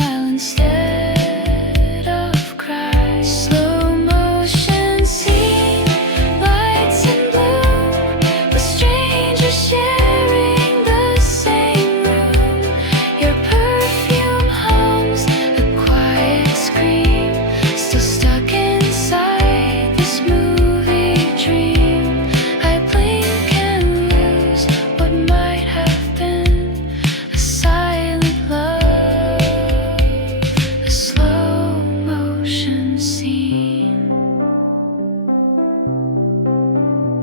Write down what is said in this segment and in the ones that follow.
smile instead of cry. Slow motion scene, lights in blue, with strangers sharing the same room. Your perfume hums a quiet scream, still stuck inside this movie dream. I blink and lose what might have been a silent love, a slow motion scene.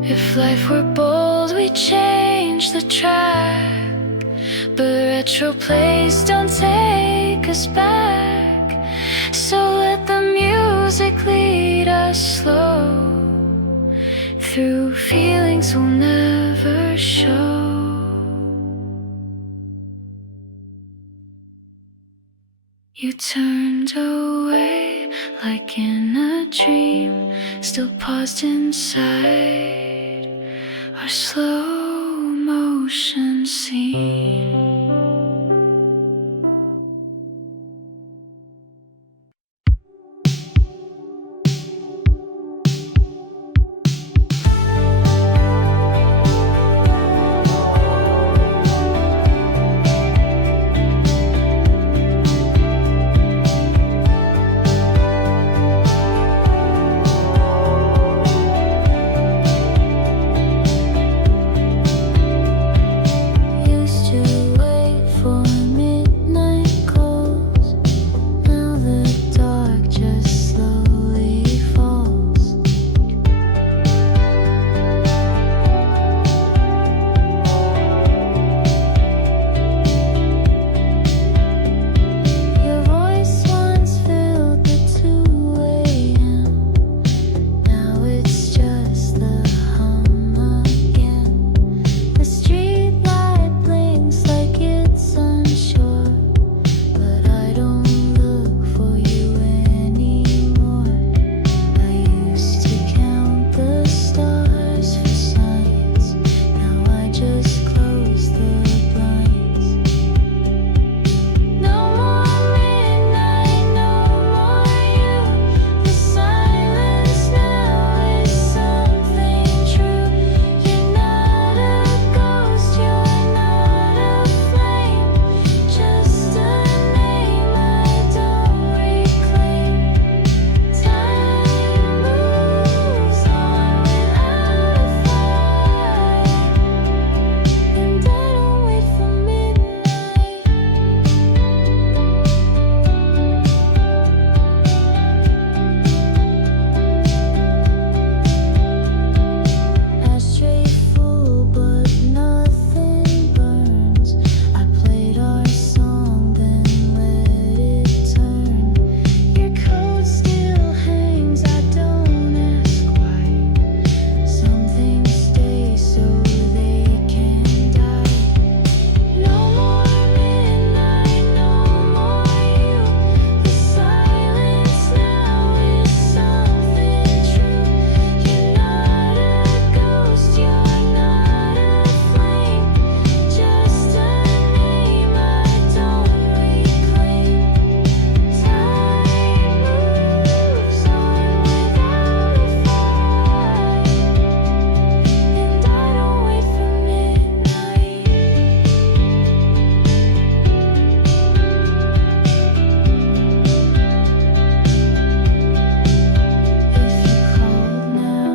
If life were bold, we'd change the track, but retro plays don't take us back. So let the music lead us slow through feelings we'll never show. You turned away like in a dream, still paused inside our slow motion scene. Used to wait for midnight calls, now the dark just slowly falls. Your voice once filled the 2 a.m., now it's just the hum again. The street light blinks like it's unsure, but I don't look for you anymore. I used to count the stars for signs, now I just close the blinds. No more midnight, no more you. The silence now is something true. You're not a ghost, you're not a flame, just a name I don't reclaim. Time moves on without a fight, and I don't wait for midnight. Ashtray full, but nothing burns. I played our song, then let it turn. Your coat still hangs, I don't ask why. Some things stay so they can die. No more midnight, no more you. The silence now is something true. You're not a ghost, you're not a flame, just a name I don't reclaim. Time moves on without a fight, and I don't wait for midnight. If you called now,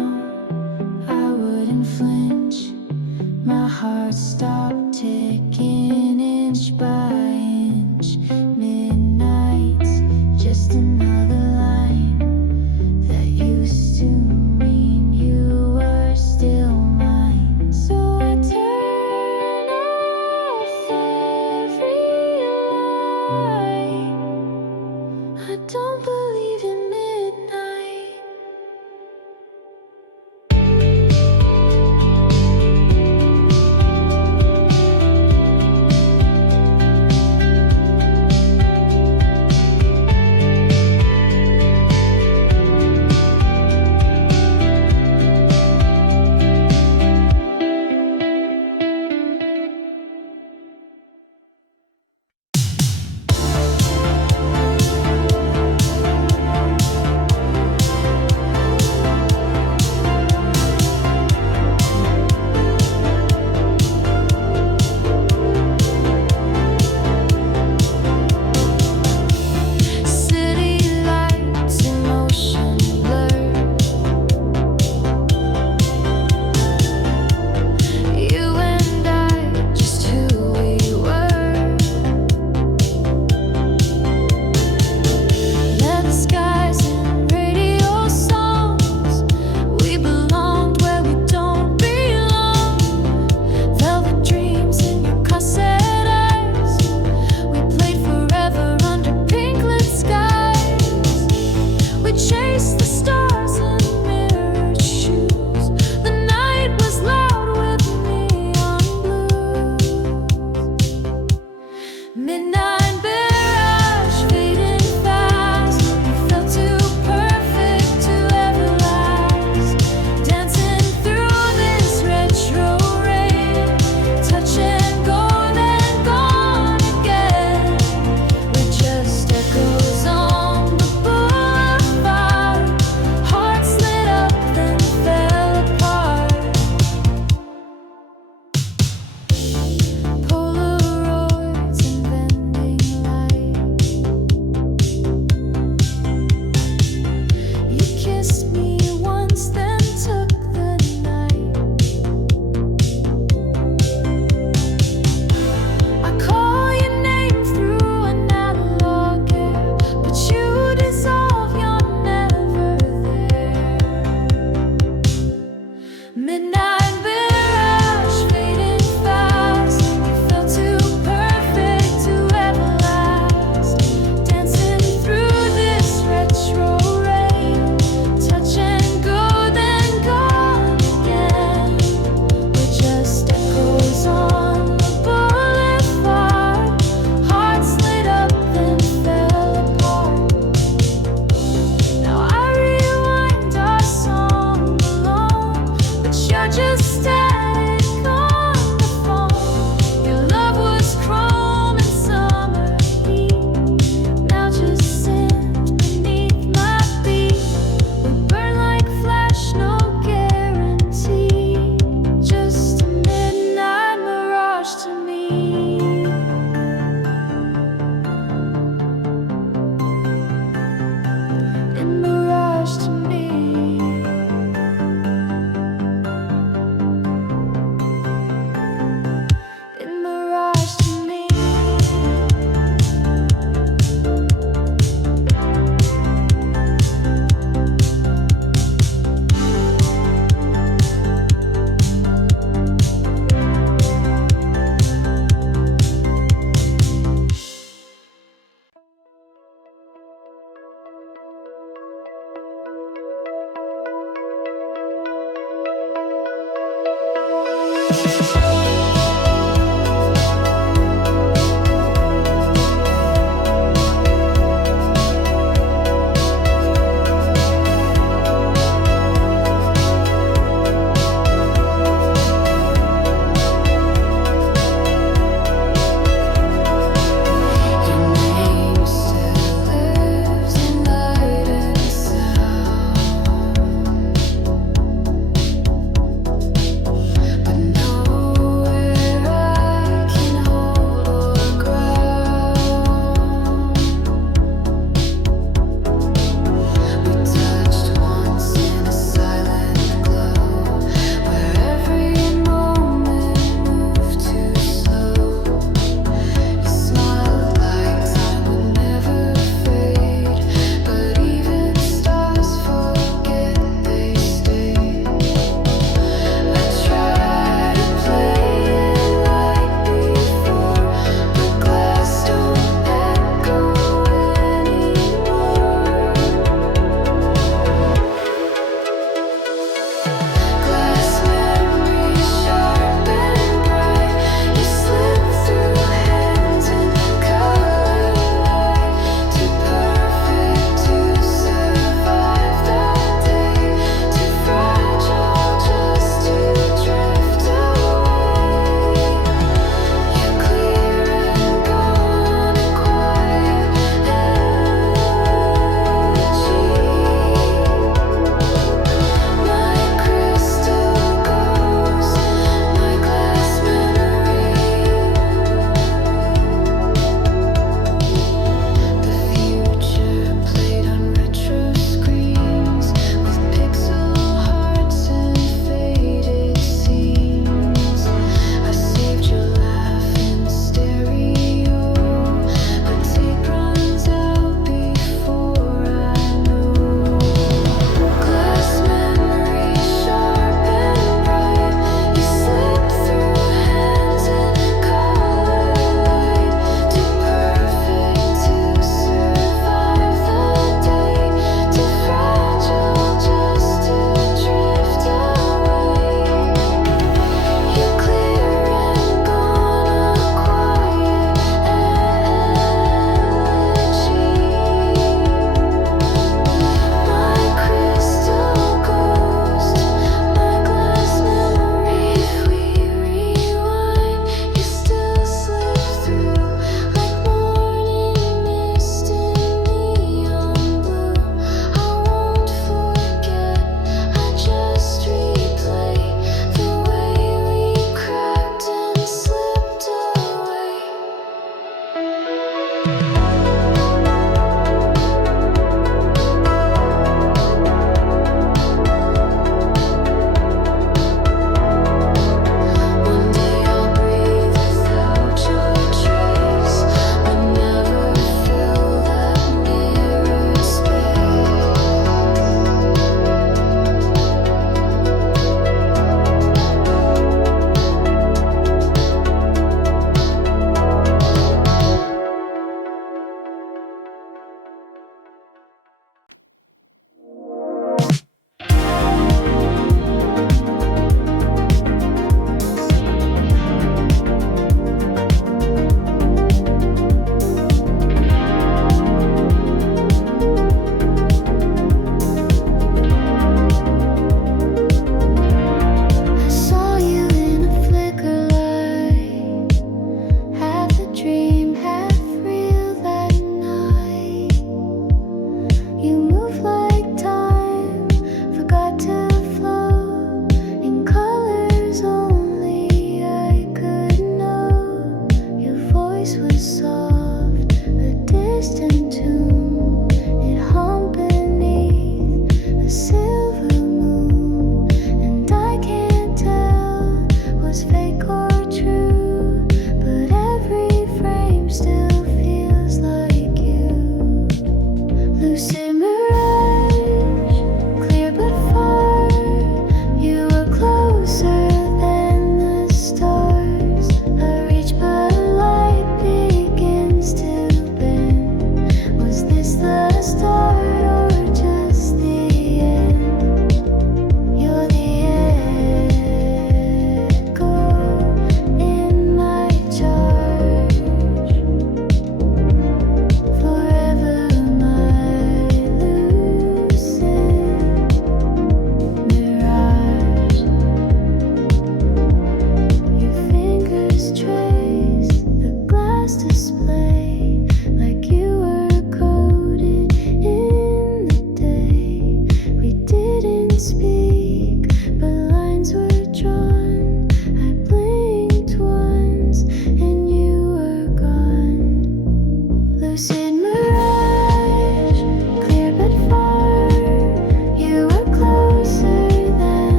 I wouldn't flinch. My heart stopped ticking inch by inch. Midnight's just another line that used to mean you were still mine. So I turn off every light. I don't believe in midnight.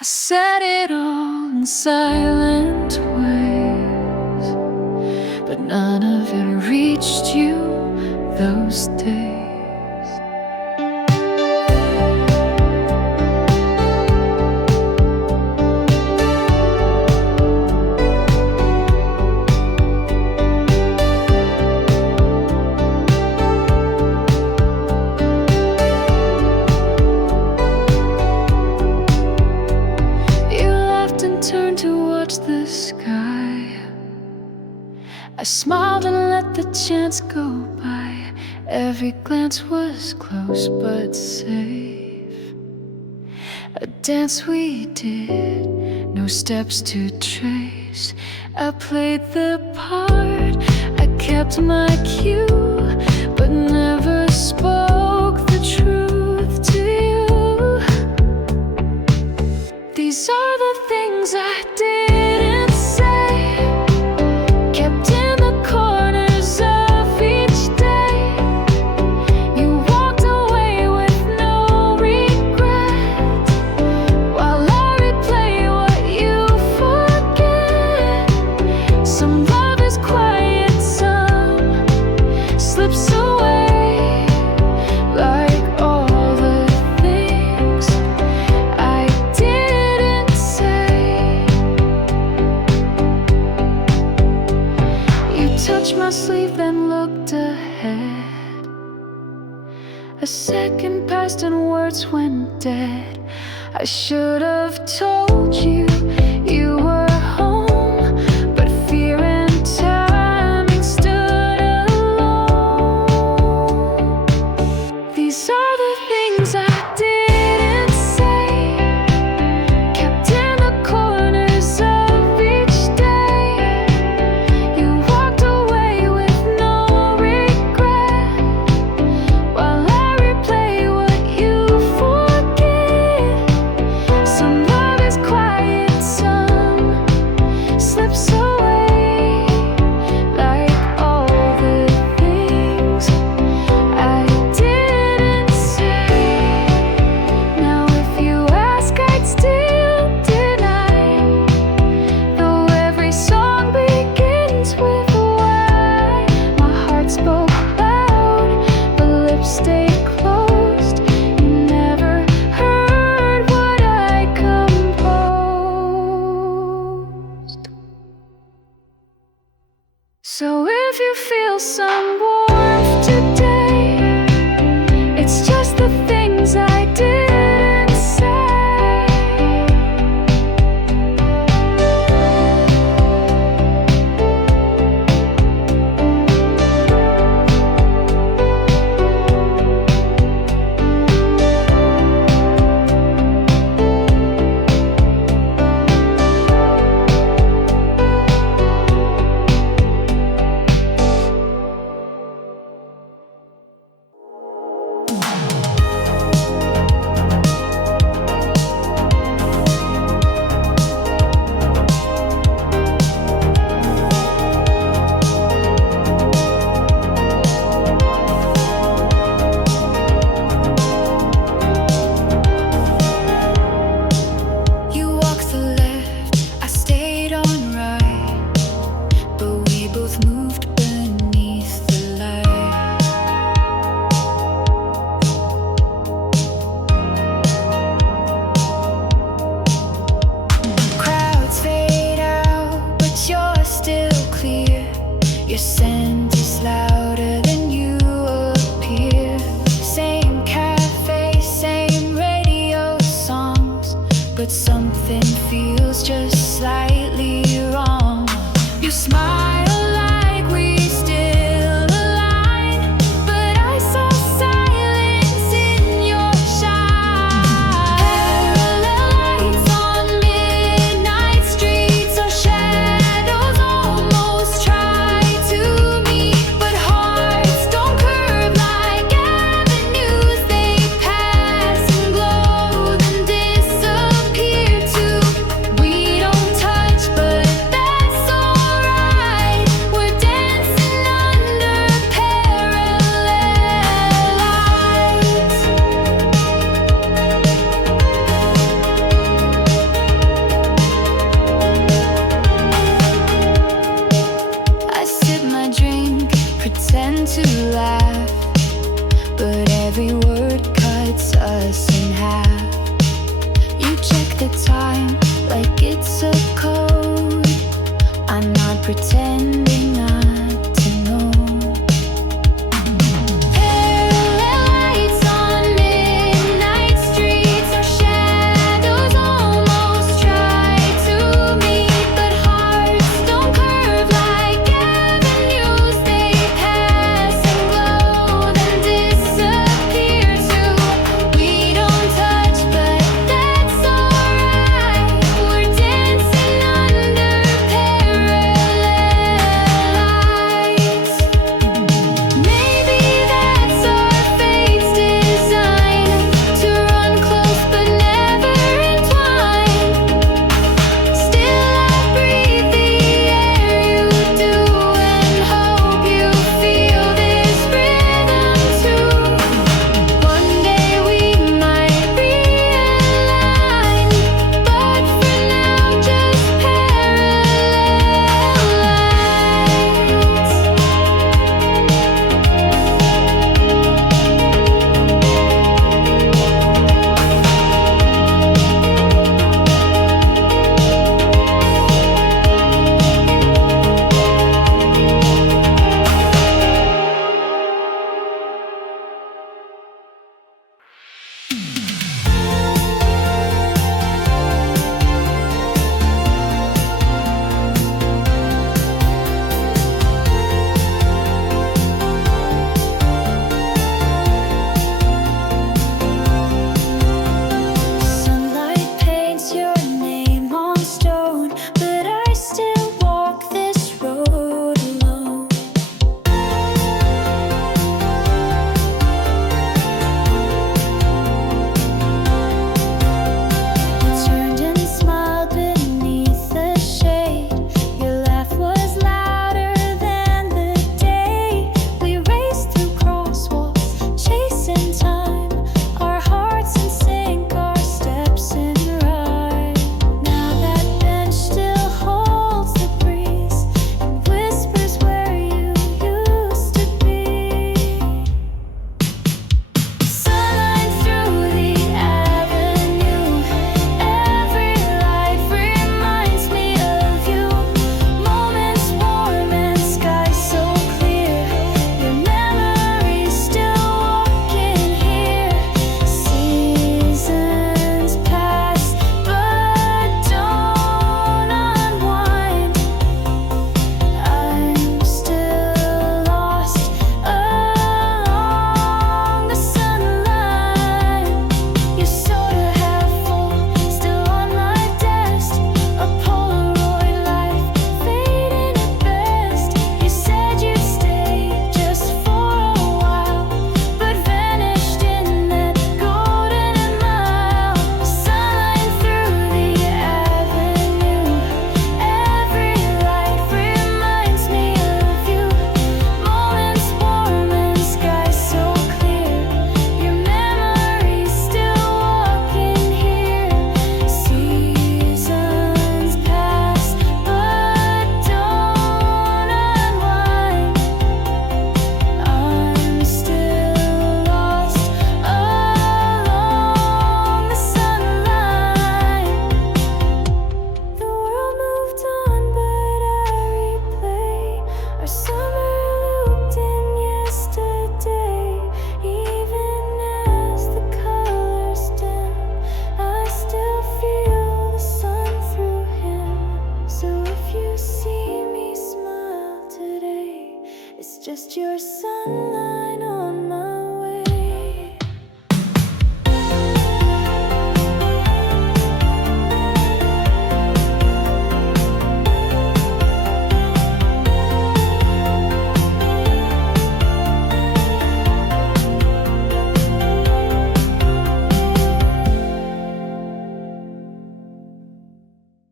I said it all in silent ways, but none of it reached you those days. The sky, I smiled and let the chance go by. Every glance was close but safe. A dance we did, no steps to trace. I played the part, I kept my cue, but never spoke the truth to you. These are the things I did. Touched my sleeve, then looked ahead. A second passed and words went dead. I should have told you you were home, but fear and timing stood alone. These are the things I didn't say, kept in the corners of each day. You walked away with no regret, while I replay what you forget. Some love is quiet, some slips away, like all the things I didn't say. Now if you ask, I'd still deny, though every song begins with why. My heart spoke loud, but lips stayed closed. You never heard what I composed. So if you feel some warmth today, it's just the things I didn't say. You walked the left, I stayed on right, but we both moved beneath the light. Crowds fade out, but you're still clear. Your scent is louder than you appear. Same cafe, same radio songs, but something feels just slightly wrong. You smile